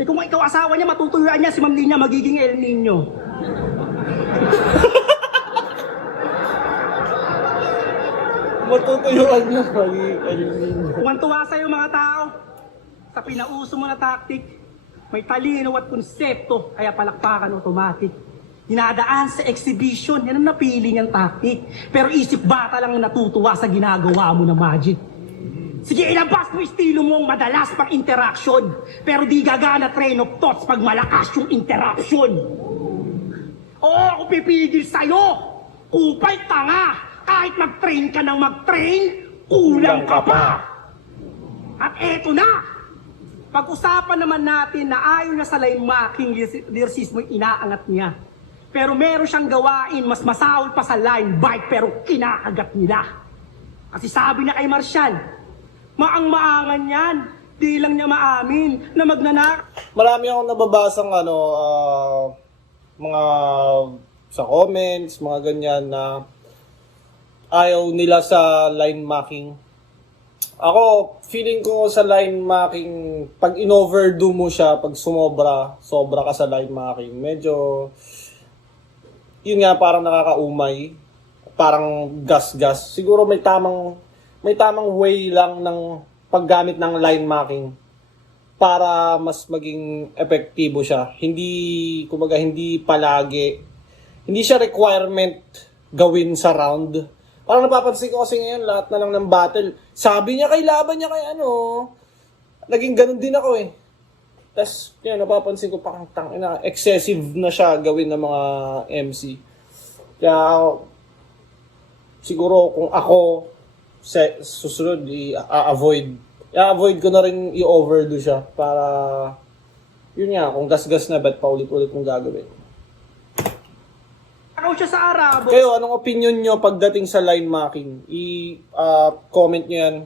Eh kung ikaw asawa niya, matutuyuan niya si Ma'am Ninya, magiging El Nino. Matutuyuan niya magiging Tuwan-tuwa sa'yo mga tao. Sa pinauso mo na tactic, may talino at konsepto, kaya palakpakan automatic. Dinadaan sa exhibition, yan ang napili niyang tactic. Pero isip bata lang ang natutuwa sa ginagawa mo na magic. Sige, ilabas mo estilo mong madalas pag interaction, pero di gagana train of thoughts pag malakas yung interruption. Oo, ako pipigil sa'yo. Kupay tanga. Kahit mag-train ka ng mag-train, kulang ka pa. At eto na. Pag-usapan naman natin na ayon na sa line marking lyricism mo inaangat niya. Pero meron siyang gawain mas masahol pa sa line bite pero kinakagat nila. Kasi sabi na kay Marshall, maang-maangan yan. Di lang niya maamin na magnanak. Marami akong nababasang mga sa comments, mga ganyan na ayaw nila sa line marking. Ako, feeling ko sa line marking, pag in-overdo mo siya, pag sobra ka sa line marking, medyo, yun nga, parang nakakaumay, parang gas-gas. Siguro may tamang way lang ng paggamit ng line marking para mas maging epektibo siya. Hindi palagi, hindi siya requirement gawin sa round. Parang napapansin ko kasi ngayon, lahat na lang ng battle. Sabi niya kay laban niya kay naging ganun din ako eh. Tapos, yan, napapansin ko parang excessive na siya gawin ng mga MC. Kaya, siguro kung ako susunod, i-avoid ko na rin i-overdo siya para, yun nga, kung gasgas na, ba't paulit-ulit kong gagawin? Ako siya sa Arabo. Kayo, anong opinion nyo pagdating sa line marking? I-comment nyo yan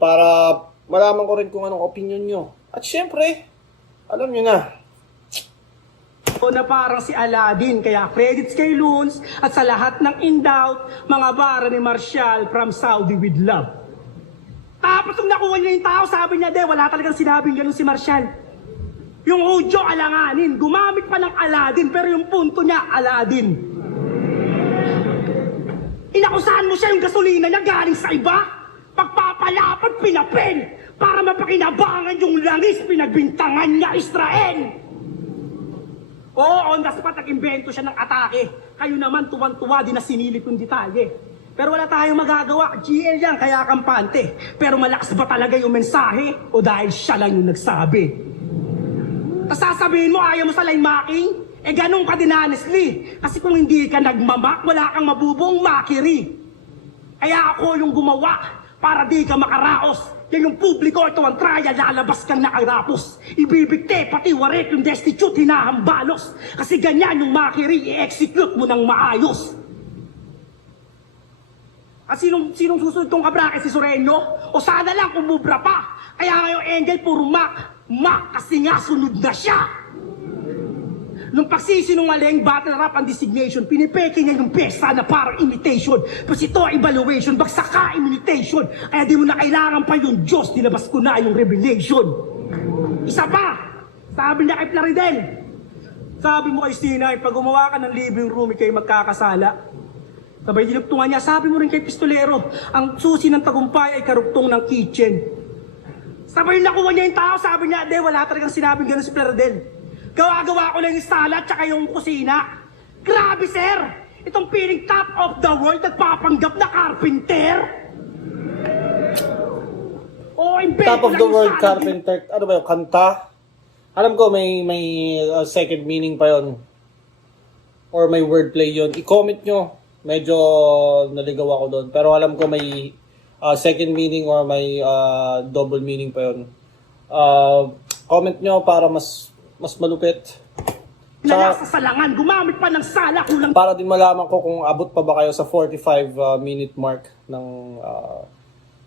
para malaman ko rin kung anong opinion nyo. At syempre, alam nyo na. Na parang si Aladdin, kaya credits kay Loons at sa lahat ng in-doubt, mga bara ni Marshall from Saudi with love. Tapos nung nakuha niya yung tao, sabi niya, wala talagang sinabing ganun si Marshall. Yung Ujo alanganin, gumamit pa ng Aladdin, pero yung punto niya, Aladdin. Inakusahan mo siya yung gasolina niya galing sa iba? Pagpapalapad, pinapel, para mapakinabangan yung langis, pinagbintangan niya Israel. Oo, on the spot, nag-imbento siya ng atake. Kayo naman, tuwan-tuwa, din na sinilip yung detalye. Pero wala tayong magagawa. GL yan, kaya kampante. Pero malakas ba talaga yung mensahe? O dahil siya lang yung nagsabi? Tapos sasabihin mo, ayaw mo sa line marking? Ganun ka din honestly. Kasi kung hindi ka nagmamak, wala kang mabubuong makiri. Kaya ako yung gumawa para di ka makaraos. Yan yung publiko, ito ang trial, lalabas kang nakarapos. Ibibigte, pati waret yung destitute, hinahambalos. Kasi ganyan yung makiri, i-execute mo ng maayos. At sinong susunod tong kabrake, si Sureño? O sana lang kumubra pa. Kaya ngayong Engel, puro mak kasi nga sunod na siya. Nung pagsisinungaling, battle rap ang designation, pinipeke niya yung pesta na parang imitation. Tapos ito, evaluation, bagsak ka, imitation. Kaya di mo na kailangan pa yung Diyos, nilabas ko na yung revelation. Isa pa, sabi niya kay Plaridel, sabi mo kay Sinay, pag gumawa ka ng living room, kayo magkakasala. Sabay dinugtungan niya, sabi mo rin kay Pistolero, ang susi ng tagumpay ay karugtong ng kitchen. Sabay nakuha niya yung tao, sabi niya, wala talagang sinabing gano'n si Plaridel. Gawa-gawa ko lang yung sala at saka yung kusina. Grabe, sir! Itong feeling top of the world nagpapanggap na carpenter? Top of the world carpenter. Ano ba yung kanta? Alam ko may second meaning pa yon or may wordplay yon. I-comment nyo. Medyo naligaw ako doon. Pero alam ko may second meaning or may double meaning pa yon. Comment nyo para mas malupit. Na nasa salangan, gumamit pa ng sala, kulang para din malaman ko kung abot pa ba kayo sa 45 minute mark ng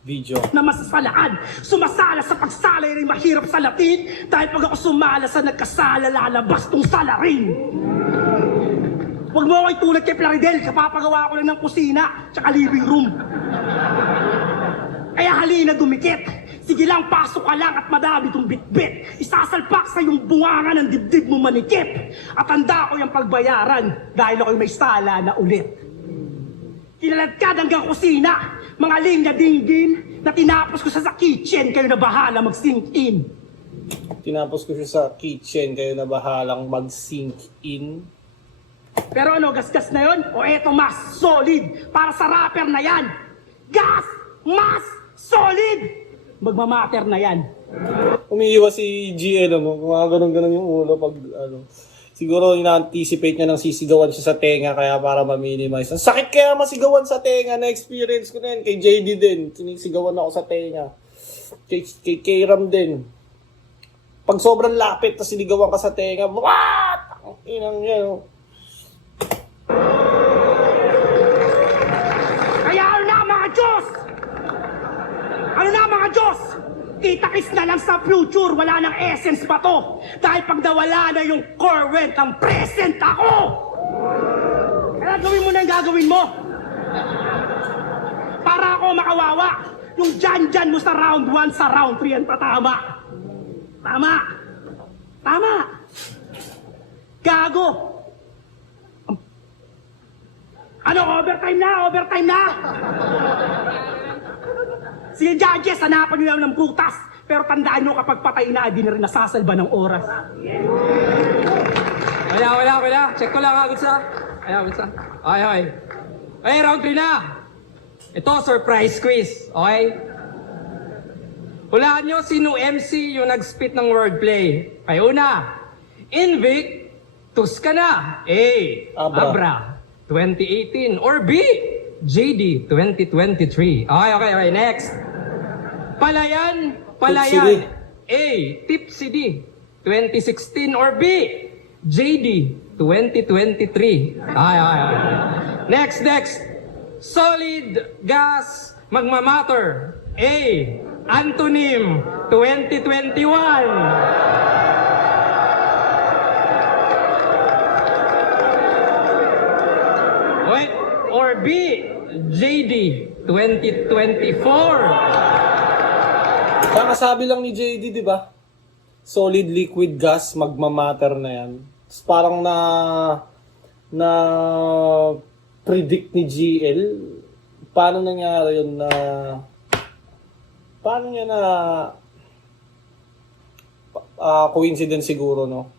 video. na masasalaan. Sumasala sa pagsala rin mahirap sa Latin dahil pag ako sumala sa nagkasala, lalabas tong salarin. Huwag mo ako itulad kay Plaridel, kapapagawa ko lang ng kusina tsaka living room. Kaya halina dumikit. Sige lang, pasok ka lang at madami itong bitbit. Isasalpak sa yung bunganga ng dibdib mo manikip. At handa ko yung pagbayaran dahil ako'y may sala na ulit. Kinaladkad hanggang kusina, mga linya dinggin na tinapos ko sa kitchen, kayo na bahala mag-sink in. Tinapos ko siya sa kitchen, kayo na bahalang mag-sink in. Pero ano, gasgas na yon? O eto mas solid para sa rapper na yan. Gas! Mas solid! Magmamatter na yan. Umiiwas si GL, kung ganun yung ulo pag siguro ina-anticipate niya nang sisigawan siya sa tenga kaya para ma-minimize. Ang sakit kaya masigawan sa tenga, na-experience ko na yan. Kay JD din, sinisigawan ako sa tenga. Kay Ram din. Pag sobrang lapit na sinigawan ka sa tenga, what? Ang inang yan. Kaya ano na mga Diyos? Ano na mga Diyos? Itakis na lang sa future, wala nang essence pa to. Dahil pag nawala na yung current, ang present ako. Kaya gawin mo na yung gagawin mo. Para ako makawawa. Yung dyan mo sa round 1, sa round 3 ang tatama. Tama. Tama. Gago. Ano, overtime na? Overtime na? Sige, judges, hanapan nyo lang ng butas. Pero tandaan nyo, kapag patay na, di na rin nasasalba ng oras. Wala. Check ko lang agad sa. Okay. Ay, round 3 na. Ito, surprise quiz. Okay? Hulaan nyo sino MC yung nag-spit ng wordplay. Ay, una, Invictus ka na. A. Abra. Abra. 2018. Or B. JD 2023. Okay, next. Palayan. Tipsy A. Tipsy D 2016 or B. JD 2023. Okay. Next. Solid gas magmamatter. A. Antonym 2021. Or B, JD 2024. Kakasabi lang ni JD, di ba? Solid liquid gas, magmamatter na yan. Tapos parang na predict ni GL. Paano nangyari yun na paano niya coincidence siguro, no?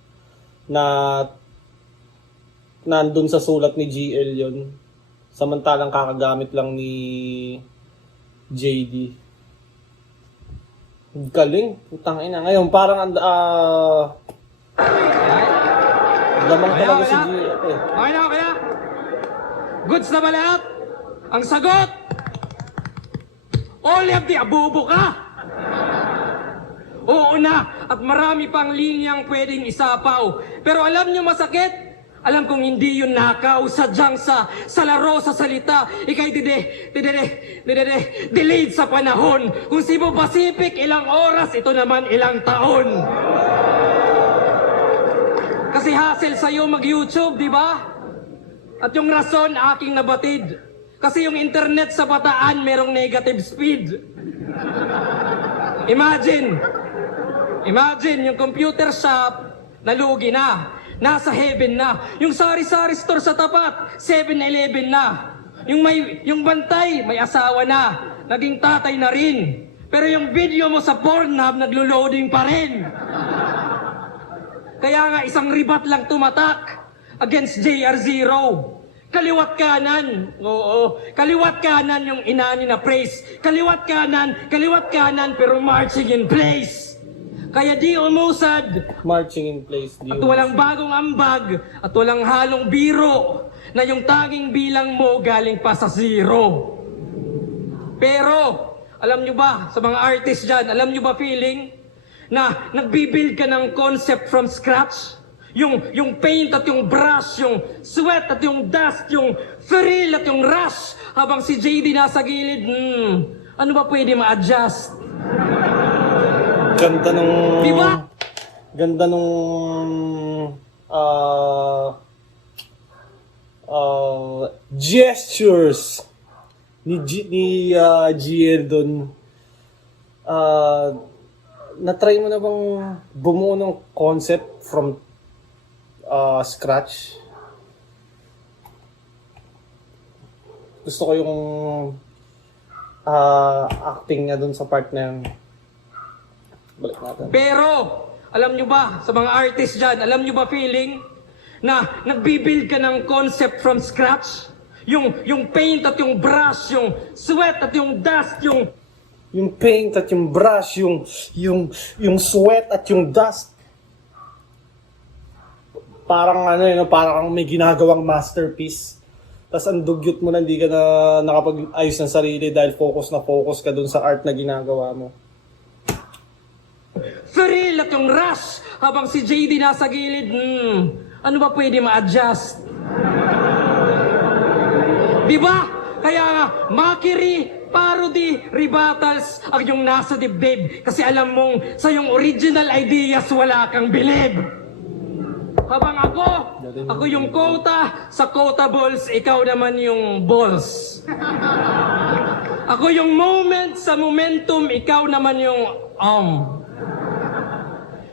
Na nandun sa sulat ni GL yun. Samantalang kakagamit lang ni JD. Galing. Putang ina. Ngayon, parang lamang talaga si GL. Okay na. Goods na ba lahat? Ang sagot! All of the abobo ka! Oo na, at marami pang linyang pwedeng isapaw. Pero alam nyo masakit? Alam kong hindi yun nakaw, sadyang sa laro, sa salita, ikay delayed sa panahon. Kung Cebu Pacific, ilang oras, ito naman ilang taon. Kasi hassle sa'yo mag-YouTube, di ba? At yung rason, aking nabatid. Kasi yung internet sa Bataan, merong negative speed. Imagine, yung computer shop, nalugi na. Nasa heaven na. Yung sari-sari store sa tapat, 7-Eleven na. Yung bantay, may asawa na. Naging tatay na rin. Pero yung video mo sa Pornhub, naglo-loading pa rin. Kaya nga, isang ribat lang tumatak against JR0. Kaliwat kanan. Oo. Kaliwat kanan yung inani na praise. Kaliwat kanan, pero marching in place. Kaya di umusad. Marching in place. At walang bagong ambag. At walang halong biro. Na yung tanging bilang mo galing pa sa zero. Pero, alam nyo ba, sa mga artist dyan, alam nyo ba feeling na nagbibuild ka ng concept from scratch? Yung paint at yung brush, yung sweat at yung dust, yung thrill at yung rush. Habang si JD nasa gilid, ano ba pwede ma-adjust? Ganda nung... Diba? Ganda nung... gestures ni GL doon. Na-try mo na bang bumuo ng concept from scratch? Gusto ko yung acting niya doon sa part na yun. Balik natin. Pero, alam nyo ba, sa mga artist dyan, alam nyo ba feeling na nagbibuild ka ng concept from scratch? Yung paint at yung brush, yung sweat at yung dust, yung paint at yung brush, yung sweat at yung dust. Parang parang may ginagawang masterpiece. Tapos ang dugyot mo na hindi ka na nakapag-ayos ng sarili dahil focus ka dun sa art na ginagawa mo. thrill at yung rush habang si JD nasa gilid, ano ba pwede ma-adjust? Diba? Kaya nga, mockery, parody, rebuttals ang yung nasa dibdib kasi alam mong sa yung original ideas wala kang bilib. Habang ako yung quota, sa quotables, ikaw naman yung balls. Ako yung moment, sa momentum, ikaw naman yung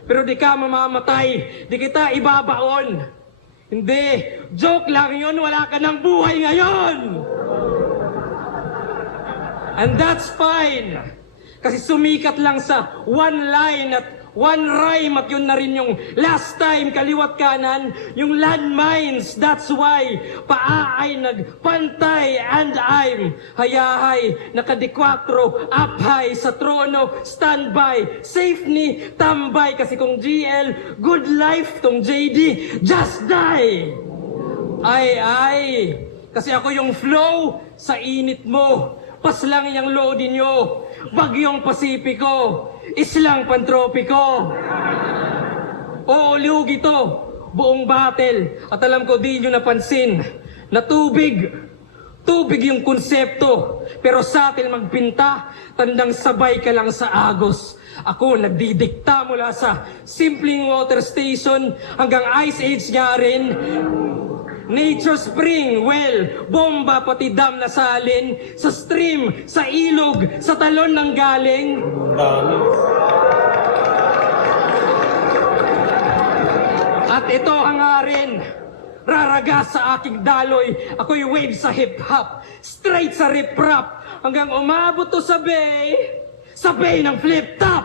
Pero di ka mamamatay, di kita ibabaon. Hindi, joke lang yun, wala ka ng buhay ngayon. And that's fine. Kasi sumikat lang sa one line at one rhyme at yun na rin yung last time kaliwat kanan, yung landmines, that's why paa ay nagpantay and I'm hayahay, nakadikwatro, up high sa trono, standby, safe ni tambay kasi kung GL, good life tong JD, just die. Ay, Kasi ako yung flow sa init mo. Paslang yung loadin nyo. Bagyong Pasipiko. Islang Pantropiko. Oo, lugi to. Buong battle. At alam ko di nyo napansin na tubig yung konsepto. Pero sa atin magpinta, tandang sabay ka lang sa agos. Ako nagdidikta mula sa simpleng water station hanggang Ice Age nga rin. Nature spring, well, bomba pati dam na salin. Sa stream, sa ilog, sa talon ng galing. Dami. At ito ang rin, raraga sa aking daloy. Ako'y wave sa hip-hop, straight sa rip-rap, hanggang umabot to sa bay ng flip-top.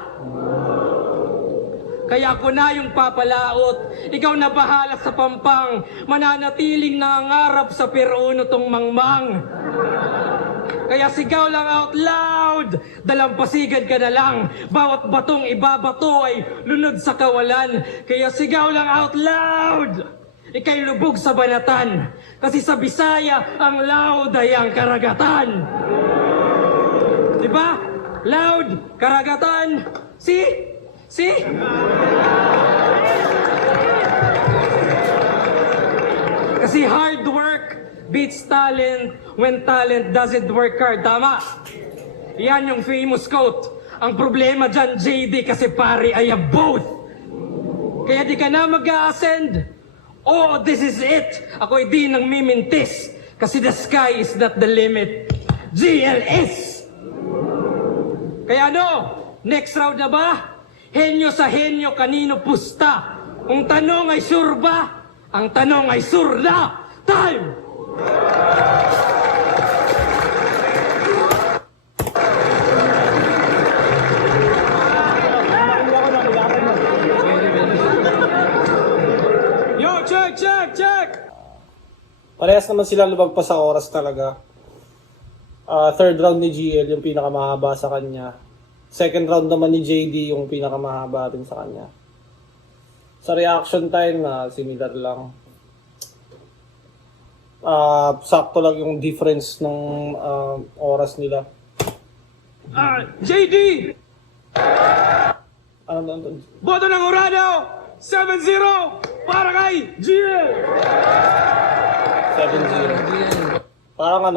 Kaya ako na yung papalaot, ikaw na bahala sa pampang, mananatiling nangangarap sa piruno tong mangmang. Kaya sigaw lang out loud, dalampasigan ka na lang, bawat batong ibabato ay lunod sa kawalan. Kaya sigaw lang out loud, ikay lubog sa banatan, kasi sa Bisaya ang loud ay ang karagatan. Diba? Loud, karagatan, see? Kasi hard work beats talent when talent doesn't work hard. Tama? Yan yung famous quote. Ang problema dyan, JD, kasi pare I have both. Kaya di ka na mag-a-ascend. Oh, this is it. Ako'y di nang mimintis. Kasi the sky is not the limit. GLS! Kaya ano? Next round na ba? Henyo sa henyo, kanino pusta? Ang tanong ay sure ba? Ang tanong ay sure na. Time! Yo, check! Parehas naman sila lumagpas sa oras talaga. Third round ni GL yung pinakamahaba sa kanya. Second round naman ni JD yung pinakamahaba rin sa kanya. Sa reaction time na similar lang. Sakto lang yung difference ng oras nila. JD! Ano? Boto ng Urano! 7-0 para kay GL! 7-0. Parang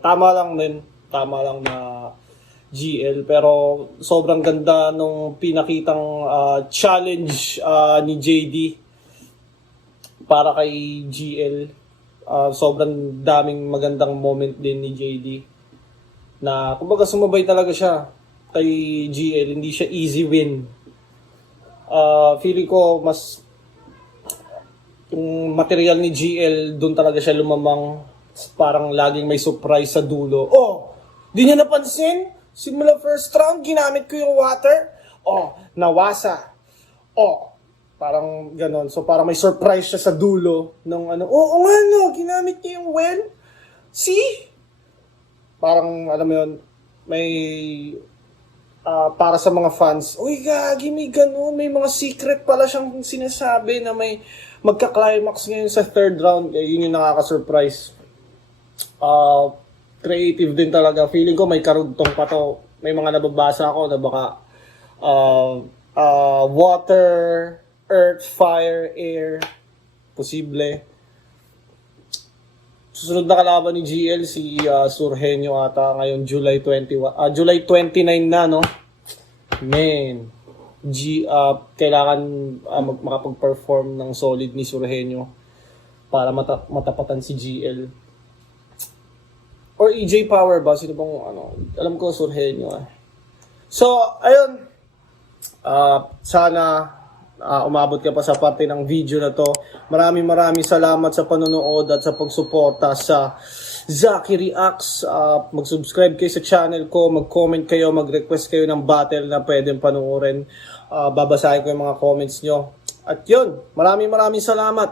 tama lang na GL, pero sobrang ganda nung pinakitang challenge ni JD para kay GL. Sobrang daming magandang moment din ni JD na kumbaga sumabay talaga siya kay GL, hindi siya easy win. Feeling ko mas yung material ni GL doon talaga siya lumamang, parang laging may surprise sa dulo. Oh, di niya napansin? Simula first round, ginamit ko yung water. Oh, nawasa. Oh, parang ganon. So, parang may surprise siya sa dulo ng oo nga no, ginamit niya yung well. See? Parang, alam mo yun, may, para sa mga fans, uy, gagi, may ganon. May mga secret pala siyang sinasabi na may magka-climax ngayon sa third round. Kaya yun yung nakaka-surprise. Creative din talaga. Feeling ko may karugtong pa to. May mga nababasa ako na baka water, earth, fire, air. Posible. Susunod na kalaban ni GL si Surhenio ata ngayon July 29 na, no? Man. Kailangan makapag-perform ng solid ni Surhenio para matapatan si GL. Or EJ Power ba? Sino bang alam ko Surhenio. So, ayun. Sana umabot ka pa sa parte ng video na to. Maraming salamat sa panonood at sa pagsuporta sa Zaki Reacts. Mag-subscribe kayo sa channel ko, mag-comment kayo, mag-request kayo ng battle na pwedeng panoorin. Babasahin ko yung mga comments nyo. At yun, maraming salamat.